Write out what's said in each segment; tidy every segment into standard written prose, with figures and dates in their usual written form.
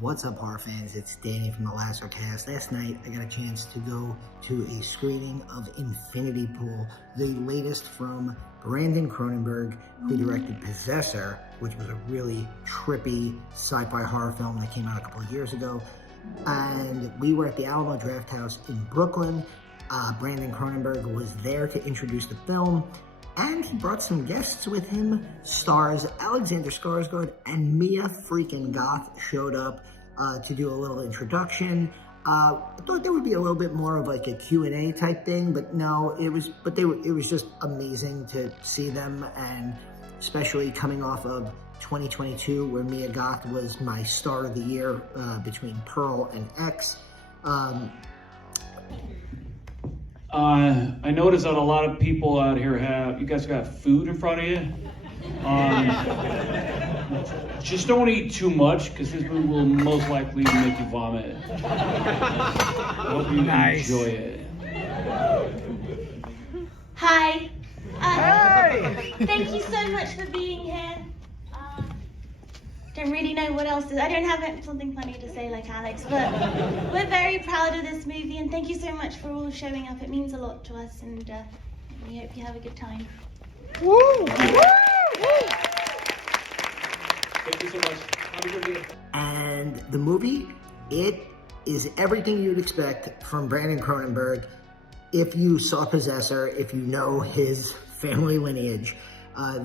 What's up, horror fans? It's Danny from the Last Cast. Last night, I got a chance to go to a screening of Infinity Pool, the latest from Brandon Cronenberg, who directed Possessor, which was a really trippy sci-fi horror film that came out a couple of years ago. And we were at the Alamo Drafthouse in Brooklyn. Brandon Cronenberg was there to introduce the film, and he brought some guests with him. Stars Alexander Skarsgård and Mia freaking Goth showed up to do a little introduction. I thought there would be a little bit more of like a Q&A type thing, but no, it was just amazing to see them, and especially coming off of 2022, where Mia Goth was my star of the year between Pearl and X. I noticed that a lot of people out here you guys got food in front of you. Just don't eat too much, because this movie will most likely make you vomit. I hope you enjoy it. Hi. Hi. Thank you so much for being here. Don't really know what else I don't have something funny to say like Alex, but we're very proud of this movie, and thank you so much for all showing up. It means a lot to us, and we hope you have a good time. Woo! Woo! Thank you so much. Have a good day. And the movie, it is everything you'd expect from Brandon Cronenberg. If you saw Possessor, if you know his family lineage,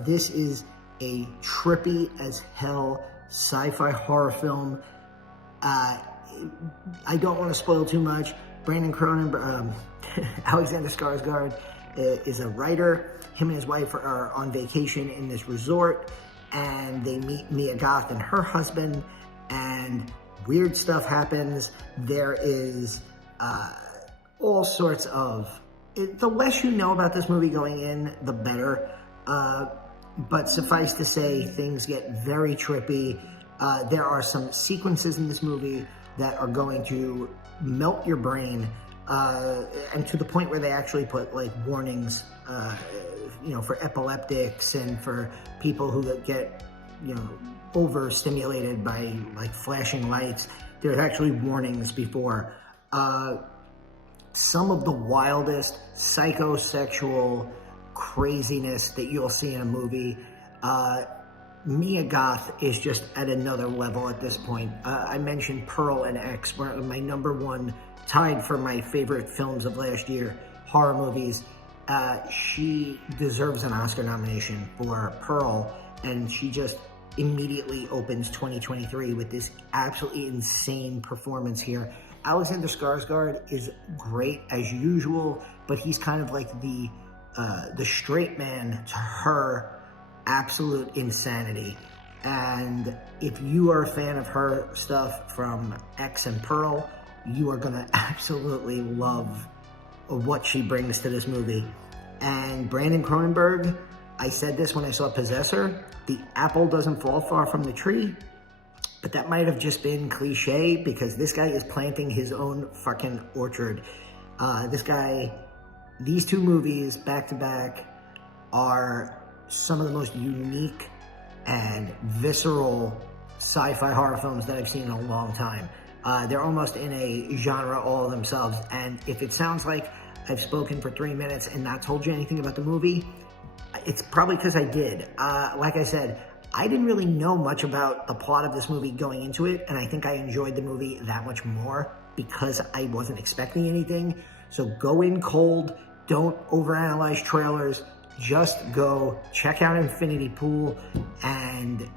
this is a trippy as hell sci-fi horror film. I don't want to spoil too much. Brandon Cronenberg, Alexander Skarsgård is a writer. Him and his wife are on vacation in this resort, and they meet Mia Goth and her husband, and weird stuff happens. There is all sorts of... the less you know about this movie going in, the better. But suffice to say, things get very trippy. There are some sequences in this movie that are going to melt your brain, and to the point where they actually put like warnings, for epileptics and for people who get, overstimulated by like flashing lights. There's actually warnings before. Some of the wildest psychosexual craziness that you'll see in a movie. Mia Goth is just at another level at this point. I mentioned Pearl and X were my number one, tied for my favorite films of last year, horror movies. She deserves an Oscar nomination for Pearl, and she just immediately opens 2023 with this absolutely insane performance here. Alexander Skarsgård is great as usual, but he's kind of like the straight man to her absolute insanity. And if you are a fan of her stuff from X and Pearl, you are gonna absolutely love what she brings to this movie. And Brandon Cronenberg, I said this when I saw Possessor, the apple doesn't fall far from the tree, but that might have just been cliche, because this guy is planting his own fucking orchard. These two movies, back to back, are some of the most unique and visceral sci-fi horror films that I've seen in a long time. They're almost in a genre all of themselves, and if it sounds like I've spoken for 3 minutes and not told you anything about the movie, it's probably because I did. Like I said, I didn't really know much about the plot of this movie going into it, and I think I enjoyed the movie that much more because I wasn't expecting anything. So go in cold, don't overanalyze trailers, just go check out Infinity Pool, and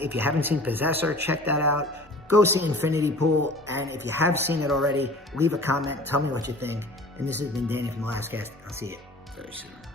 if you haven't seen Possessor, check that out. Go see Infinity Pool, and if you have seen it already, leave a comment, tell me what you think. And this has been Danny from The Last Cast. I'll see you very soon.